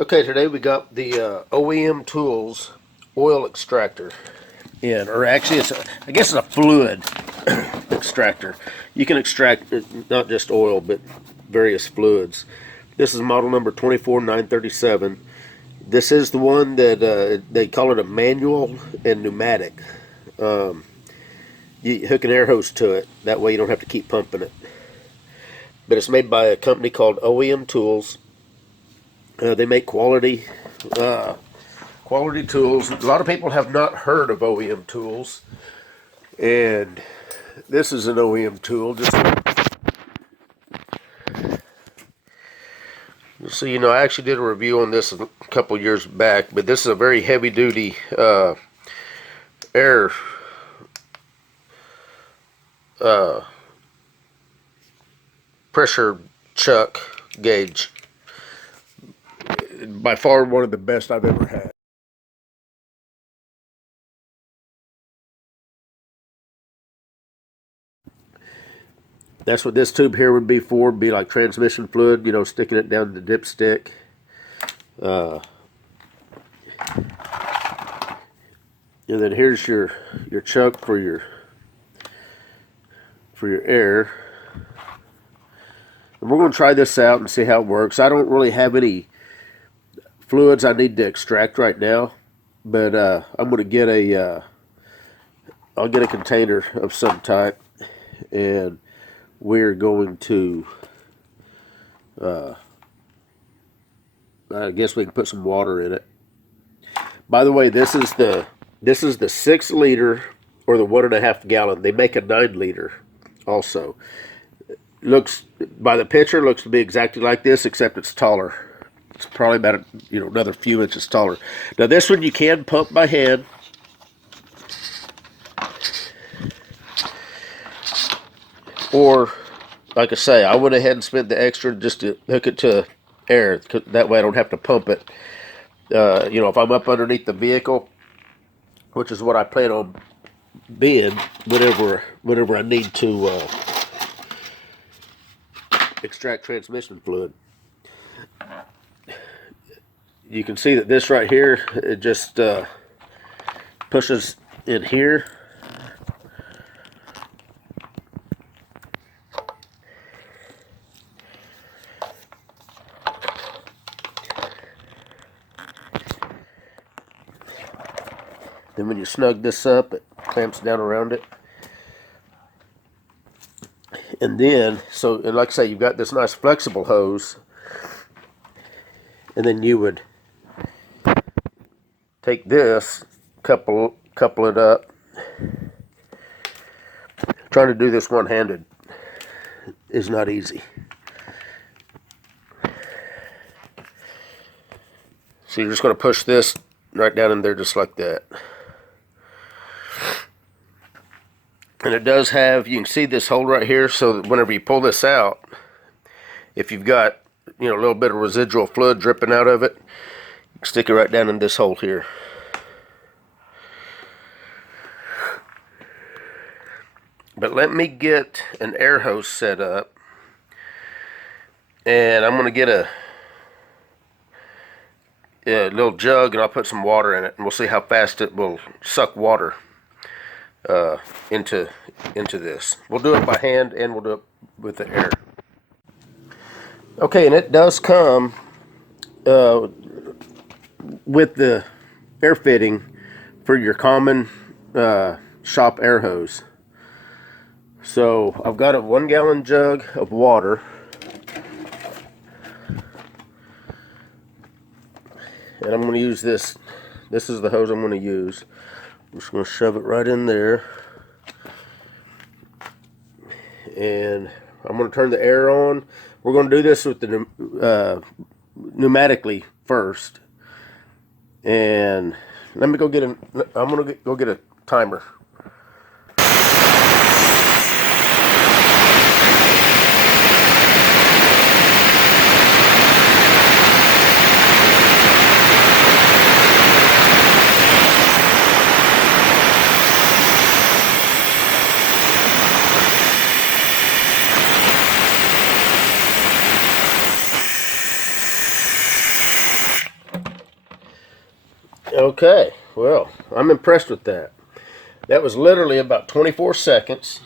Okay, today we got the OEMTOOLS oil extractor in, or actually I guess it's a fluid extractor. You can extract not just oil, but various fluids. This is model number 24937. This is the one that they call it a manual and pneumatic. You hook an air hose to it. That way you don't have to keep pumping it. But it's made by a company called OEMTOOLS. They make quality tools. A lot of people have not heard of OEMTOOLS, and this is an OEM tool. So I actually did a review on this a couple years back, but this is a very heavy-duty air pressure chuck gauge. By far one of the best I've ever had. That's what this tube here would be for. It'd be like transmission fluid, sticking it down the dipstick. And then here's your chuck for your air. And we're going to try this out and see how it works. I don't really have any fluids I need to extract right now, but I'm going to get I'll get a container of some type, and we're going to I guess we can put some water in it. By the way, this is the 6 liter or the 1.5 gallon. They make a 9 liter also. Looks, by the picture, looks to be exactly like this, except it's taller. It's probably about another few inches taller. Now this one you can pump by hand. Or, like I say, I went ahead and spent the extra just to hook it to air. That way I don't have to pump it. If I'm up underneath the vehicle, which is what I plan on being whenever I need to extract transmission fluid. You can see that this right here, it just pushes in here. Then when you snug this up, it clamps down around it. And then, and like I say, you've got this nice flexible hose. And then you would take this, couple it up. Trying to do this one-handed is not easy. So you're just going to push this right down in there just like that. And it does have, you can see this hole right here, so that whenever you pull this out, if you've got a little bit of residual fluid dripping out of it, you can stick it right down in this hole here. But let me get an air hose set up, and I'm going to get a little jug, and I'll put some water in it, and we'll see how fast it will suck water into this. We'll do it by hand, and we'll do it with the air. Okay, and it does come with the air fitting for your common shop air hose. So I've got a 1 gallon jug of water, and I'm going to use this. This is the hose I'm going to use. I'm just going to shove it right in there, and I'm going to turn the air on. We're going to do this with the pneumatically first, and let me go get I'm going to go get a timer. Okay, well, I'm impressed with that. That was literally about 24 seconds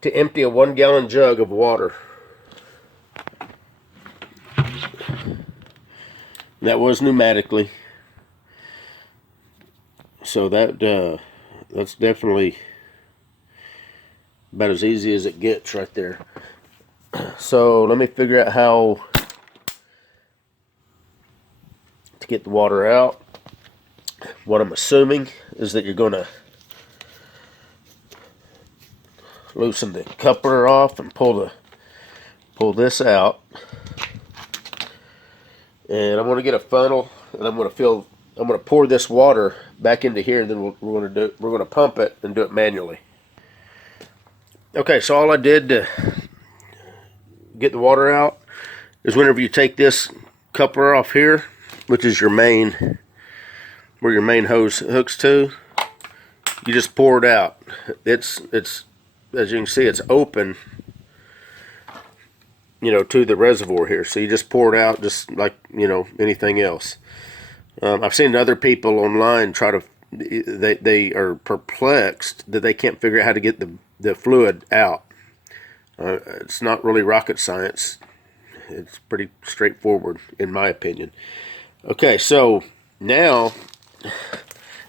to empty a 1-gallon jug of water. That was pneumatically. So that's definitely about as easy as it gets right there. So let me figure out how to get the water out. What I'm assuming is that you're going to loosen the coupler off and pull this out. And I'm going to get a funnel, and I'm going to pour this water back into here, and then we're going to pump it and do it manually. Okay, so all I did to get the water out is whenever you take this coupler off here, which is your main, where your main hose hooks to, you just pour it out. It's as you can see, it's open, you know, to the reservoir here. So you just pour it out just like, you know, anything else. I've seen other people online try to, they are perplexed that they can't figure out how to get the fluid out. It's not really rocket science. It's pretty straightforward, in my opinion. Okay, so now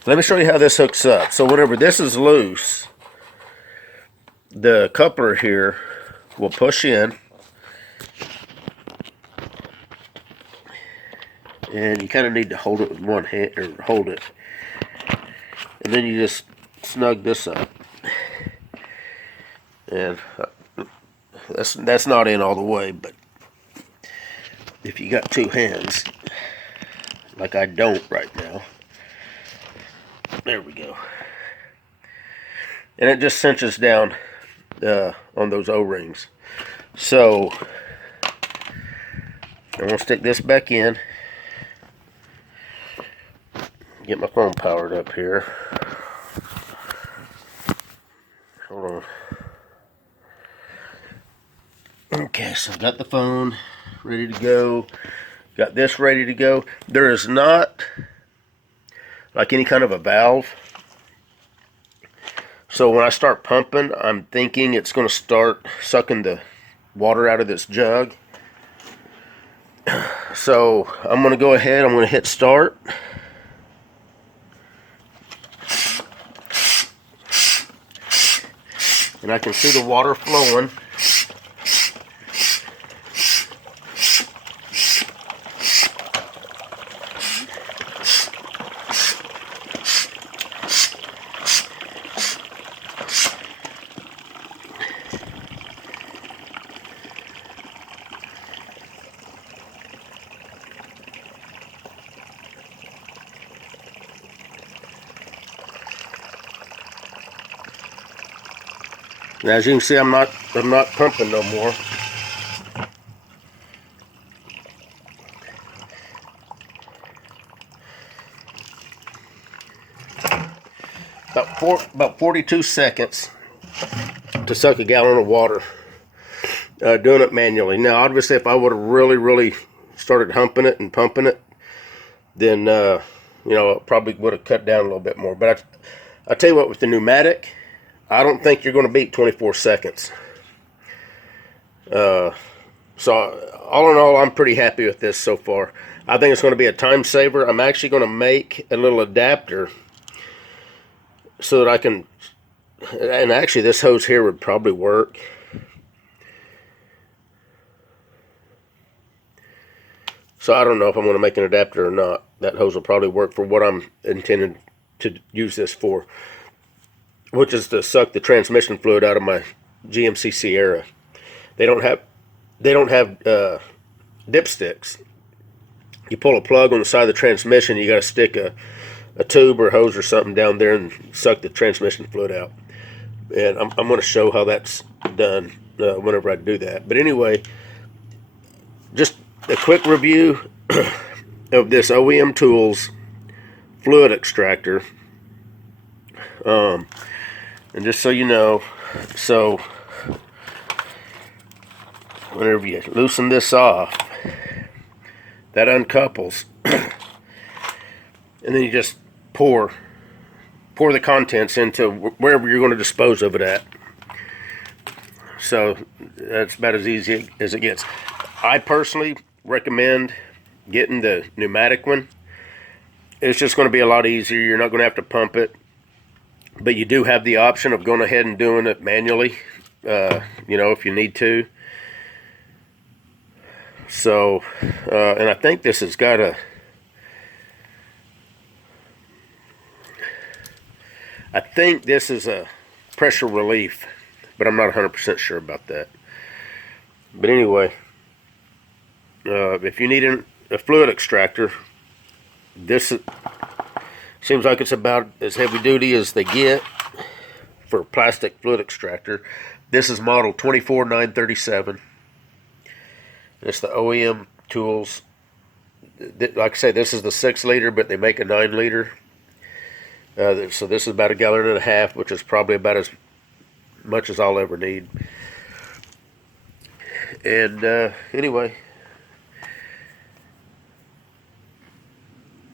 let me show you how this hooks up. So whenever this is loose, the coupler here will push in, and you kind of need to hold it with one hand, or hold it, and then you just snug this up. And that's not in all the way, but if you got two hands, like I don't right now, there we go. And it just cinches down on those O-rings. So I'm going to stick this back in. Get my phone powered up here. Hold on. Okay, so I've got the phone ready to go. Got this ready to go. There is not like any kind of a valve. So when I start pumping, I'm thinking it's going to start sucking the water out of this jug. So I'm going to go ahead, I'm going to hit start. And I can see the water flowing. And as you can see, I'm not pumping no more. About 42 seconds to suck a gallon of water. Doing it manually. Now, obviously, if I would have really started humping it and pumping it, then you know, it probably would have cut down a little bit more. But I tell you what, with the pneumatic, I don't think you're going to beat 24 seconds. So all in all, I'm pretty happy with this so far. I think it's going to be a time saver. I'm actually going to make a little adapter so that I can, and actually this hose here would probably work. So I don't know if I'm going to make an adapter or not. That hose will probably work for what I'm intending to use this for, which is to suck the transmission fluid out of my GMC Sierra. They don't have dipsticks. You pull a plug on the side of the transmission, you got to stick a tube or a hose or something down there and suck the transmission fluid out. And I'm going to show how that's done whenever I do that. But anyway, just a quick review of this OEMTOOLS Fluid Extractor. And just so you know, so whenever you loosen this off, that uncouples. and then you just pour the contents into wherever you're going to dispose of it at. So that's about as easy as it gets. I personally recommend getting the pneumatic one. It's just going to be a lot easier. You're not going to have to pump it, but you do have the option of going ahead and doing it manually, you know, if you need to. So, and I think this has got a, I think this is a pressure relief, but I'm not 100% sure about that. But anyway, if you need a fluid extractor, this seems like it's about as heavy duty as they get for a plastic fluid extractor. This is model 24937. It's the OEMTOOLS. Like I say, this is the 6 liter, but they make a 9 liter. So this is about 1.5 gallons, which is probably about as much as I'll ever need. And anyway,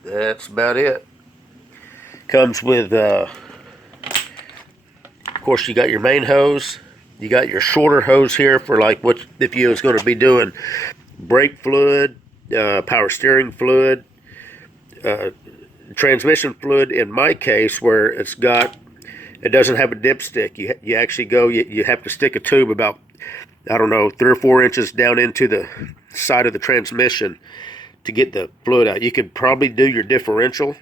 that's about it. Comes with, of course, you got your main hose. You got your shorter hose here for like what if you was going to be doing brake fluid, power steering fluid, transmission fluid. In my case, where it doesn't have a dipstick. You actually go. You have to stick a tube about, I don't know, 3 or 4 inches down into the side of the transmission to get the fluid out. You could probably do your differential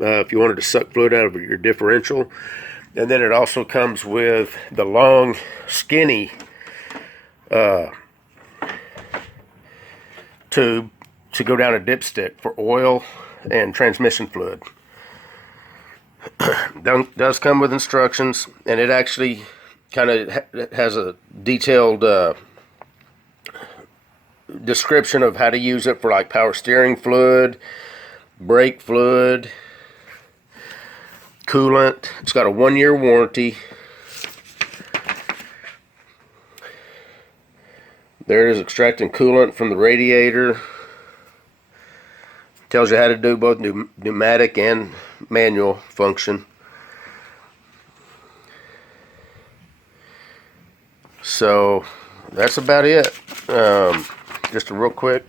if you wanted to suck fluid out of your differential. And then it also comes with the long, skinny tube to go down a dipstick for oil and transmission fluid. Does come with instructions, and it actually kind of has a detailed description of how to use it for like power steering fluid, brake fluid, coolant. It's got a 1-year warranty. There it is, extracting coolant from the radiator. Tells you how to do both pneumatic and manual function. So that's about it. Just a real quick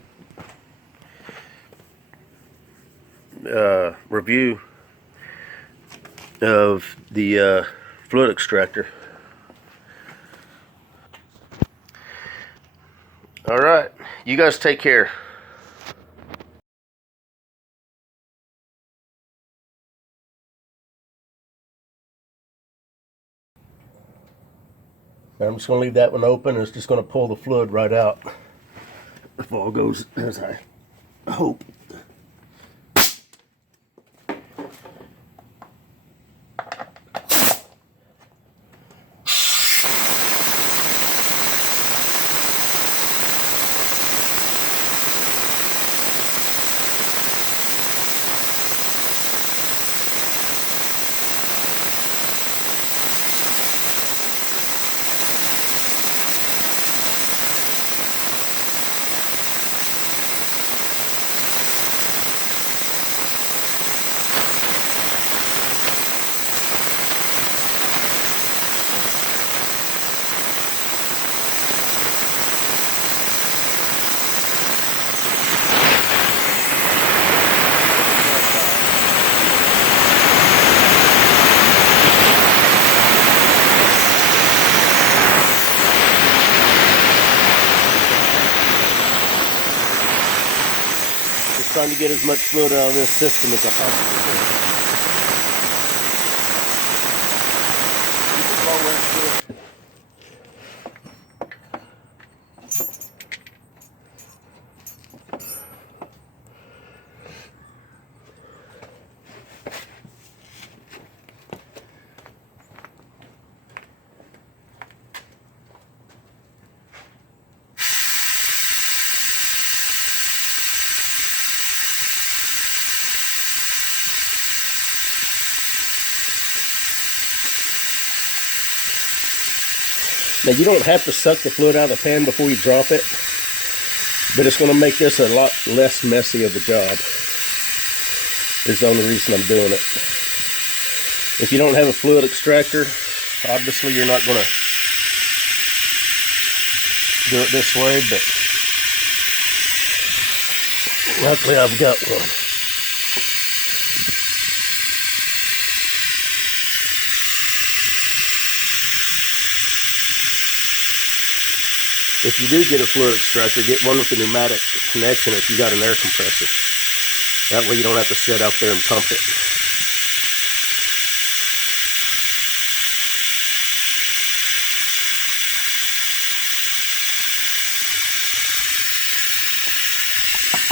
review of the fluid extractor. All right, you guys take care. I'm just going to leave that one open, and it's just going to pull the fluid right out if all goes as I hope. Trying to get as much fluid out of this system as I possibly can. Now you don't have to suck the fluid out of the pan before you drop it, but it's going to make this a lot less messy of a job. is the only reason I'm doing it. If you don't have a fluid extractor, obviously you're not going to do it this way, but luckily I've got one. If you do get a fluid extractor, get one with a pneumatic connection if you got an air compressor. That way you don't have to sit out there and pump it.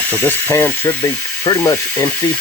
So this pan should be pretty much empty.